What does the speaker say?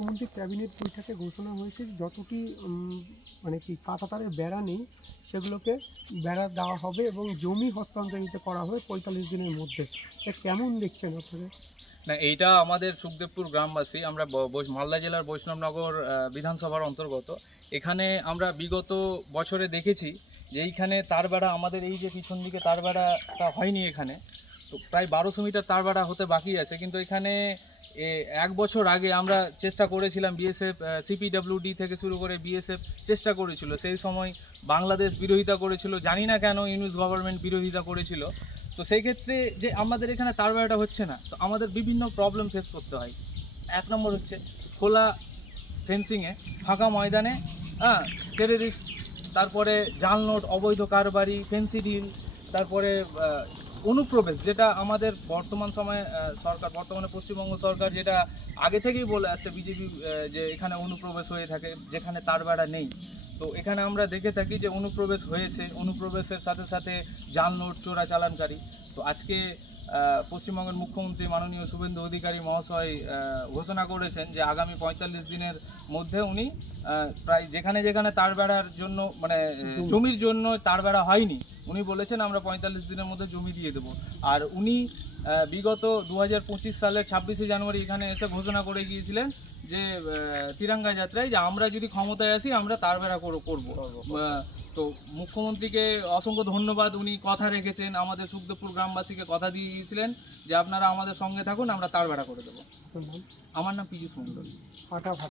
মুখ্যমন্ত্রী ক্যাবিনেট বৈঠকে ঘোষণা হয়েছে যে যতটি মানে কি কাঁটাতারের বেড়া নেই সেগুলোকে বেড়া দেওয়া হবে এবং জমি হস্তান্তরিত করা হবে ৪৫ দিনের মধ্যে। এটা কেমন দেখছেন আপনারা? না, এইটা আমাদের সুখদেবপুর গ্রামবাসী, আমরা মালদা জেলার বৈষ্ণবনগর বিধানসভার অন্তর্গত। এখানে আমরা বিগত বছরে দেখেছি যে এইখানে তারবেড়া, আমাদের এই যে পিছন দিকে তারবেড়াটা হয়নি এখানে, তো প্রায় ১২০০ মিটার তারবেড়া হতে বাকি আছে। কিন্তু এখানে ১ বছর আগে আমরা চেষ্টা করেছিলাম, বিএসএফ, সিপিডব্লিউডি থেকে শুরু করে বিএসএফ চেষ্টা করেছিল, সেই সময় বাংলাদেশ বিরোধিতা করেছিল, জানি না কেন ইউনিস গভর্নমেন্ট বিরোধিতা করেছিল। তো সেই ক্ষেত্রে যে আমাদের এখানে তারবেড়াটা হচ্ছে না, তো আমাদের বিভিন্ন প্রবলেম ফেস করতে হয়। ১ নম্বর হচ্ছে খোলা ফেন্সিংয়ে, ফাঁকা ময়দানে, টেররিস্ট, তারপরে জাল নোট, অবৈধ কারবারি, ফেন্সি ডিল, তারপরে অনুপ্রবেশ, যেটা আমাদের বর্তমান সময়ে সরকার, বর্তমানে পশ্চিমবঙ্গ সরকার যেটা আগে থেকেই বলে আসছে বিজেপি, যে এখানে অনুপ্রবেশ হয়ে থাকে যেখানে তারবেড়া নেই। তো এখানে আমরা দেখে থাকি যে অনুপ্রবেশ হয়েছে, অনুপ্রবেশের সাথে সাথে জাল নোট, চোরাচালানকারী। তো আজকে পশ্চিমবঙ্গের মুখ্যমন্ত্রী মাননীয় শুভেন্দু অধিকারী মহাশয় ঘোষণা করেছেন যে আগামী ৪৫ দিনের মধ্যে উনি প্রায় যেখানে যেখানে তারবেড়ার জন্য মানে জমির জন্য তারবেড়া হয়নি, উনি বলেছেন আমরা ৪৫ দিনের মধ্যে জমি দিয়ে দেবো। আর উনি বিগত ২০২৫ সালের ২৬শে জানুয়ারি এখানে এসে ঘোষণা করে গিয়েছিলেন যে তিরঙ্গা যাত্রায়, যে আমরা যদি ক্ষমতায় আসি আমরা তারবেড়া করবো। তো মুখ্যমন্ত্রীকে অসংখ্য ধন্যবাদ, উনি কথা রেখেছেন, আমাদের সুখদেবপুর গ্রামবাসীকে কথা দিয়ে গিয়েছিলেন যে আপনারা আমাদের সঙ্গে থাকুন, আমরা তারবেড়া করে দেবো। আমার নাম পীযূষ মণ্ডল।